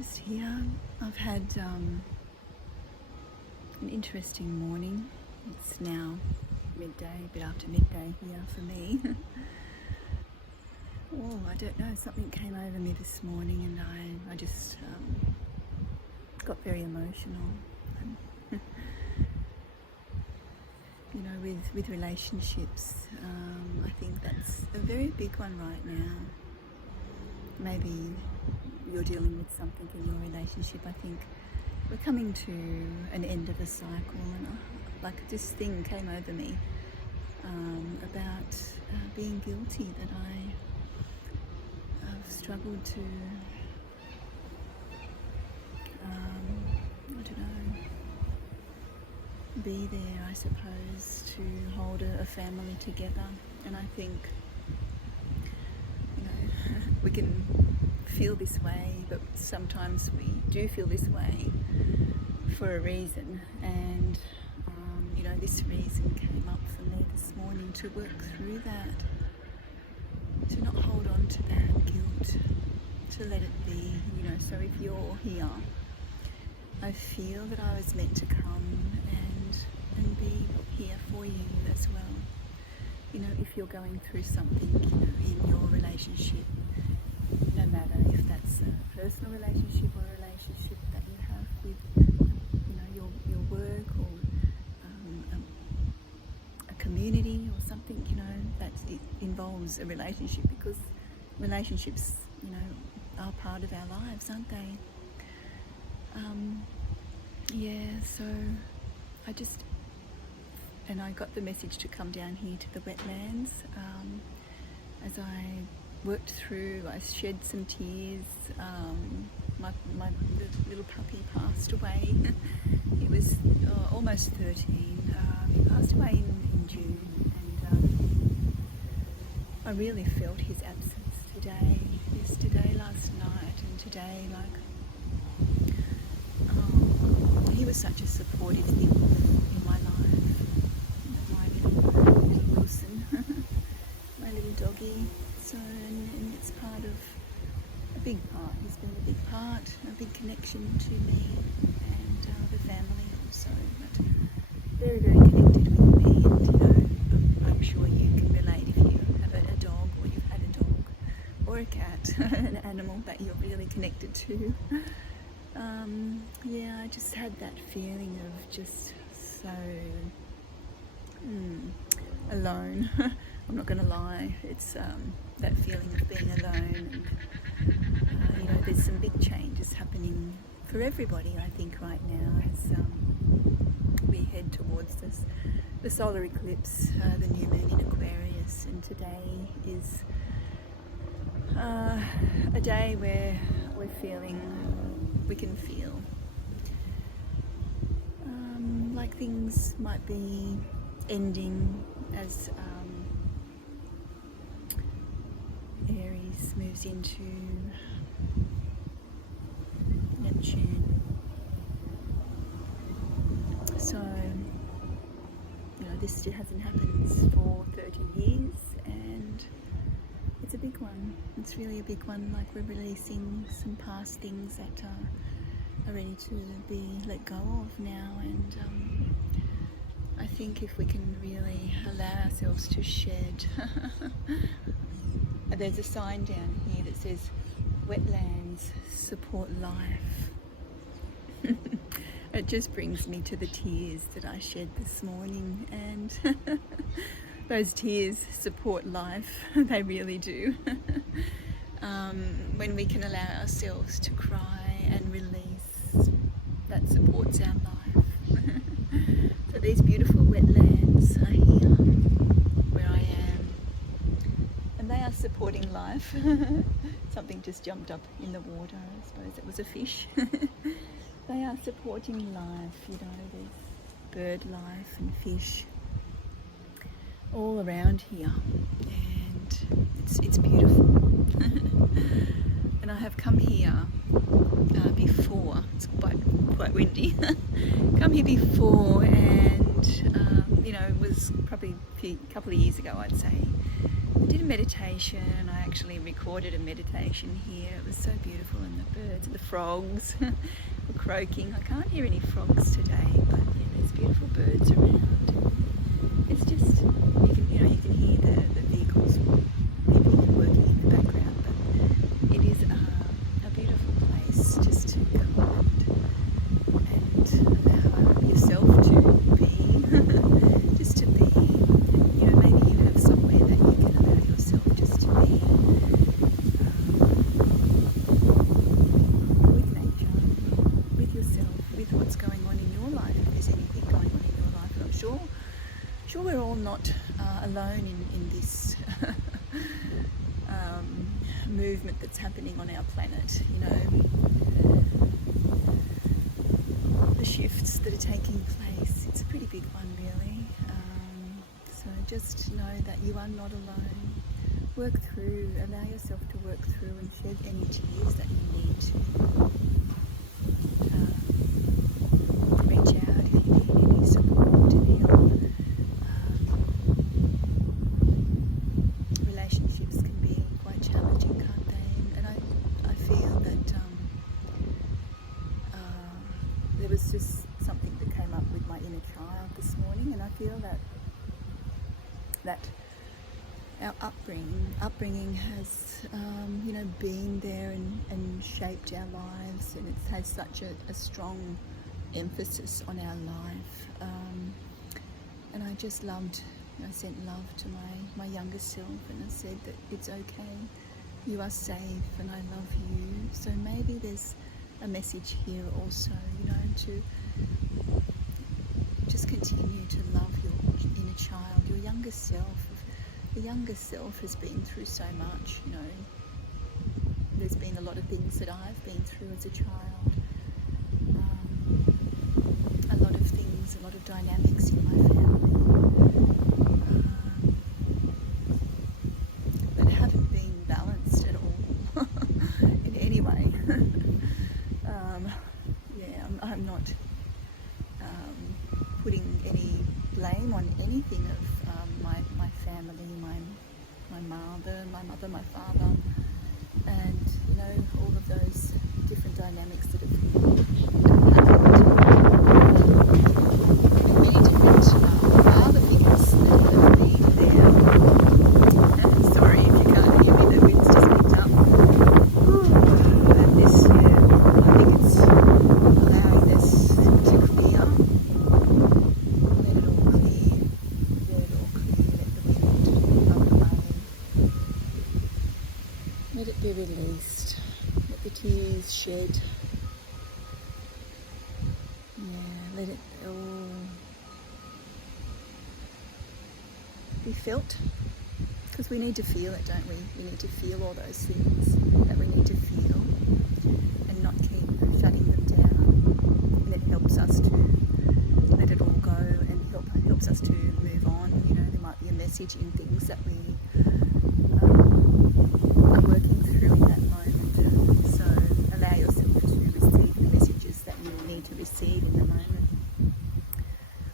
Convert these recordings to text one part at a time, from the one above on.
just here. I've had an interesting morning. It's now midday, a bit after midday here for me. Oh, I don't know, something came over me this morning and I just got very emotional. You know, with relationships, I think that's a very big one right now. Maybe you're dealing with something in your relationship. I think we're coming to an end of a cycle, and like this thing came over me about being guilty, that I've struggled to I don't know, be there, I suppose, to hold a family together. And I think, you know, we can feel this way, but sometimes we do feel this way for a reason. And you know, this reason came up for me this morning, to work through that, to not hold on to that guilt, to let it be. You know, so if you're here, I feel that I was meant to come and be here for you as well. You know, if you're going through something, you know, in your relationship, no matter if that's a personal relationship or a relationship that you have with, you know, your work, or a community or something, you know, that it involves a relationship, because relationships, you know, are part of our lives, aren't they? Yeah, so I got the message to come down here to the wetlands. As I worked through, I shed some tears. My little puppy passed away. He was almost 13. He passed away in June, and I really felt his absence today, yesterday, last night, and today. He was such a supportive thing in my life. My little Wilson, my little doggy. So, and it's part of a big part. He's been a big part, a big connection to me and the family also. But very, very connected with me. And you know, I'm sure you can relate if you have a dog, or you've had a dog, or a cat, an animal that you're really connected to. Yeah, I just had that feeling of just so alone. I'm not going to lie, it's that feeling of being alone. And you know, there's some big changes happening for everybody, I think, right now, as we head towards the solar eclipse, the new moon in Aquarius. And today is a day where we can feel like things might be ending as Aries moves into Neptune. So, you know, this hasn't happened for 30 years, and it's a big one. It's really a big one. Like, we're releasing some past things that are ready to be let go of now. And I think if we can really allow ourselves to shed. There's a sign down here that says, "Wetlands support life." It just brings me to the tears that I shed this morning, and those tears support life. They really do. When we can allow ourselves to cry and release, that supports our life. So these beautiful wetlands are here where I am, and they are supporting life. Something just jumped up in the water. I suppose it was a fish. They are supporting life, you know, there's bird life and fish all around here, and it's beautiful. And I have come here before. It's quite windy. Come here before, and you know, it was probably a couple of years ago, I'd say. I did a meditation. I actually recorded a meditation here. It was so beautiful, and the birds, the frogs were croaking. I can't hear any frogs today, but yeah, there's beautiful birds around. It's just, you can hear the vehicles, people working in the background, but it is a beautiful place just to come and allow yourself to be, just to be. You know, maybe you have somewhere that you can allow yourself just to be with nature, with yourself, with what's going on in your life, if there's anything going on in your life. And I'm sure we're all not alone in this movement that's happening on our planet. You know, the shifts that are taking place. It's a pretty big one, really. So just know that you are not alone. Work through, allow yourself to work through and shed any tears that you need to. Reach out if you need any support and help. Relationships can be quite challenging, can't they? And I feel that there was just something that came up with my inner child this morning, and I feel that our upbringing has you know, been there and shaped our lives, and it's had such a strong emphasis on our life. And I just loved, I sent love to my younger self, and I said that it's okay, you are safe, and I love you. So maybe there's a message here also, you know, to just continue to love your inner child, your younger self. The younger self has been through so much, you know. There's been a lot of things that I've been through as a child. A lot of things, a lot of dynamics in my family that haven't been balanced at all in any way. I'm not putting any blame on anything of my family, my mother, my father, and you know, all of those different dynamics that have happened. Many different father figures that have been there. Sorry if you can't hear me, the wind's just picked up. And this, I think it's allowing this to clear. Let it all clear. Let it all clear. Let the wind blow it away. Let it be released. Let the tears shed. Yeah, let it all be felt. Because we need to feel it, don't we? We need to feel all those things that we need to feel and not keep shutting them down. And it helps us to let it all go and helps us to move on. You know, there might be a message in things that we are working through in that moment. So allow yourself to receive the messages that you need to receive in the moment.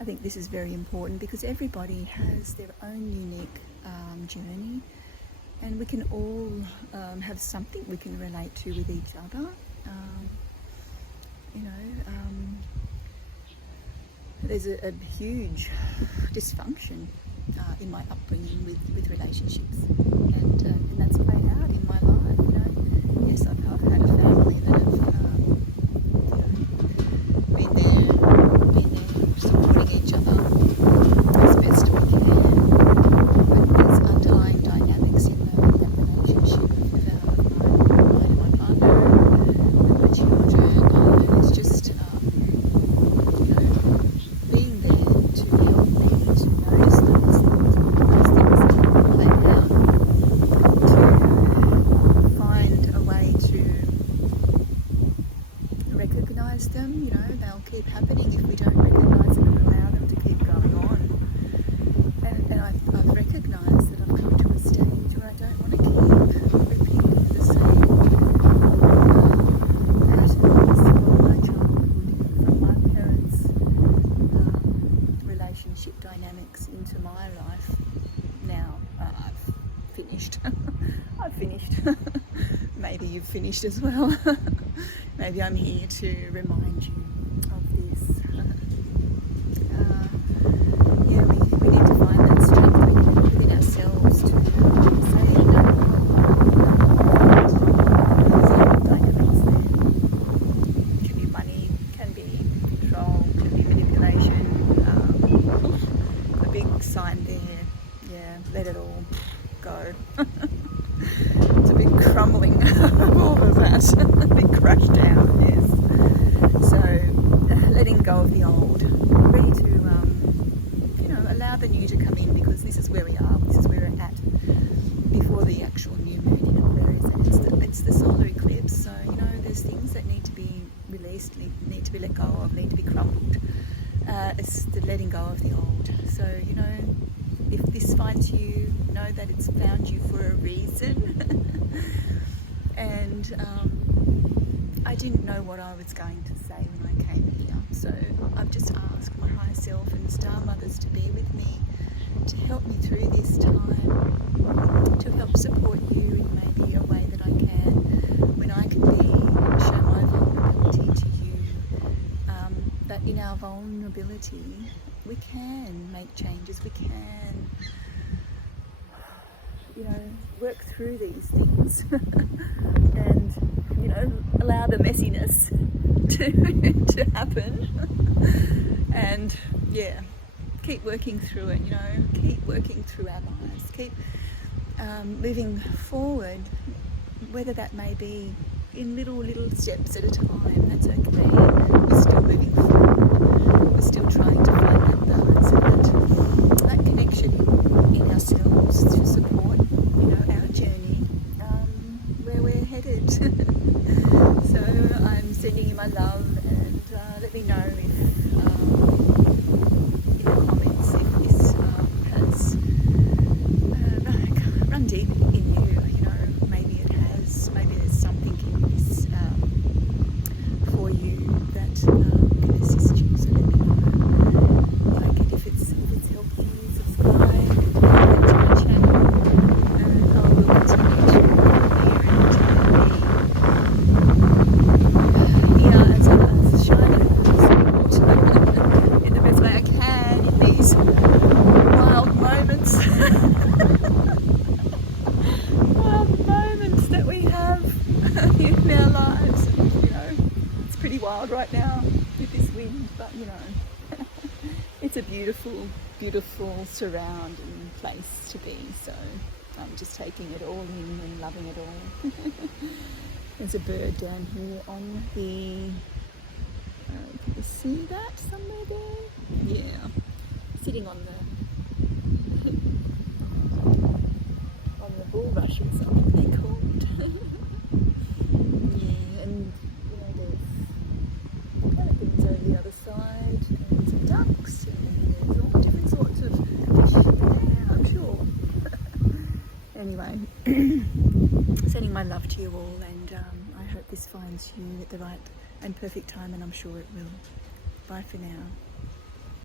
I think this is very important because everybody has their own unique journey, and we can all have something we can relate to with each other. You know, there's a huge dysfunction in my upbringing with relationships, and that's played out in my life. You know, yes, I've had a family that have been there supporting each other as best we can. But there's underlying dynamics in that relationship with my partner and my children. And it's just you know, being there to help me to notice those things that play out, to finished. I've finished. Maybe you've finished as well. Maybe I'm here to remind you of this. Yeah, we need to find that strength within ourselves to say no. Like it can be money, can be control, can be manipulation. A big sign there. Yeah, let it all go. It's a big crumbling of all of that, a big crash down, yes. So, letting go of the old, ready to, allow the new to come in, because this is where we are, this is where we're at before the actual new moon in Aquarius, and it's the solar eclipse. So, there's things that need to be released, need to be let go of, need to be crumbled. It's the letting go of the old. So, if this finds you, know that it's found you for a reason. And I didn't know what I was going to say when I came here. So I've just asked my higher self and Star Mothers to be with me, to help me through this time, to help support you in maybe a way that I can, when I can show my vulnerability to you, that in our vulnerability we can make changes, we can, work through these things and, allow the messiness to happen and, keep working through it, keep working through our lives, keep moving forward, whether that may be in little steps at a time. That's okay. We're still moving forward. We're still trying to find that balance and that connection in ourselves to support, our journey, where we're headed. So I'm sending you my love, and let me know if in the comments if this has run deep in you. Maybe it has. Maybe there's something in this for you that can assist you. So let me know. Like it if it's helping you. Subscribe to my channel, and I will continue to be here as a shining support in the best way I can in these wild moments. Wild moments that we have in our lives. It's pretty wild right now with this wind, but it's a beautiful, beautiful surrounding place to be. So I'm just taking it all in and loving it all. There's a bird down here on the, can you see that somewhere there? Yeah, sitting on the bulrushes, I think they're called. Yeah, and there's pelicans over the other side, and some ducks, and there's all different sorts of fish. Yeah, I'm sure. Anyway, sending my love to you all, and I hope this finds you at the right and perfect time, and I'm sure it will. Bye for now.